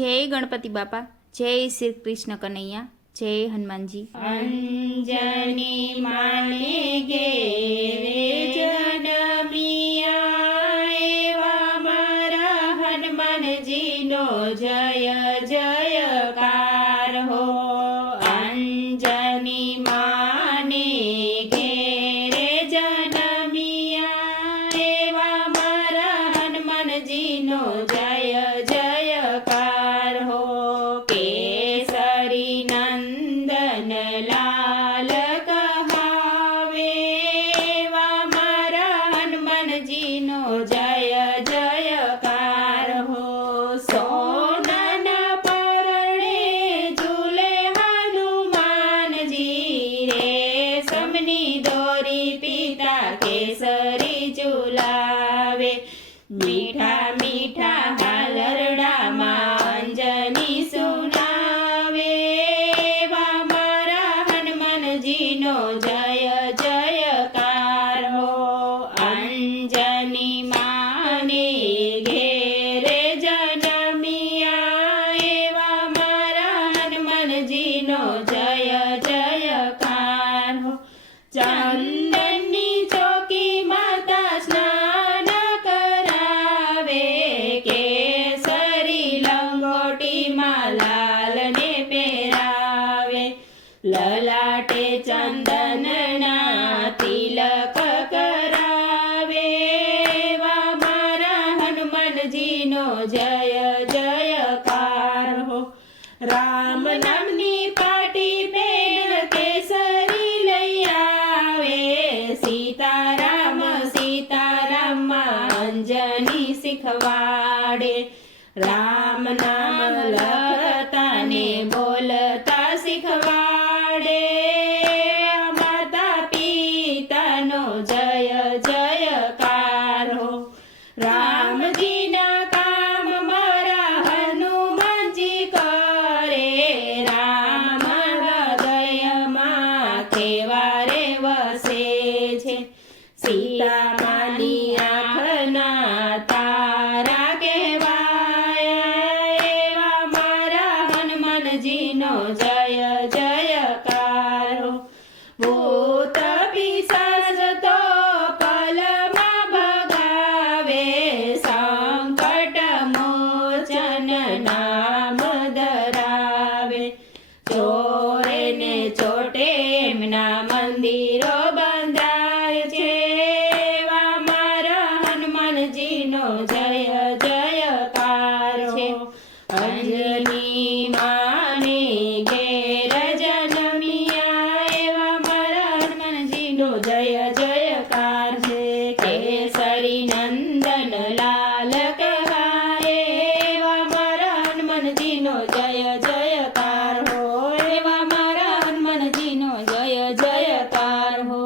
जय गणपति बापा। जय श्री कृष्ण कन्हैया। जय हनुमान जी। अंजनी माने घेरे जनमिया एवा मारा हनुमान जी नो जय जयकार हो। अंजनी माने घेरे जनमिया एवा मारा हनुमान जी नो जय जयकार हो। केसरी नंदन लाल कहावे एवा मारा हनुमान जी नो जय जयकार हो। सोनन परणे झूले हनुमान जी रे समनी दोरी पीता केसरी झूलावे। मीठा मीठा हालरड़ा मां अंजनी सुनावे एवा मारा हनुमान जी नो जय जयकार हो। अंजनी माने घेरे जनमिया एवा मारा हनुमान जी नो जय जयकार हो। चंदनी चौकी माता स्नान करावे केसरी लंगोटी मां लाल ने पेरावे। ललाटे चंदन ना तिलक करावे एवा मारा हनुमान जी नो जय जयकार हो। राम नामनी पाटी पेर केसरी लई आवे सीताराम सीताराम मां अंजनी शिखवाड़े। राम नाम लखता ने बोलता शिखवाड़े माता पिता नो जय जयकार हो। राम जी ना काम मारा हनुमान जी करे राम हृदय मां केवारे वसे छे। सीता मानी आँखना तारा कहवाया एवा मारा हनुमान जी नो जय जयकार हो। भूत पिशाच तो पलमा भगावे संकट मोचन नाम धरावे। चोरे ने चोटे एमना मंदिरो बंधाय छे एवा मारा हनुमान जी नो जय जयकार हो। अंजनी माने घेर जनमिया एवा मारा हनुमान जी नो जय जयकार छे। केसरी नंदन लाल कहाए एवा मारा हनुमान जी नो जय जयकार हो। एवा मारा हनुमान जी नो जय जयकार हो।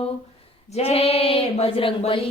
जय बजरंग बली।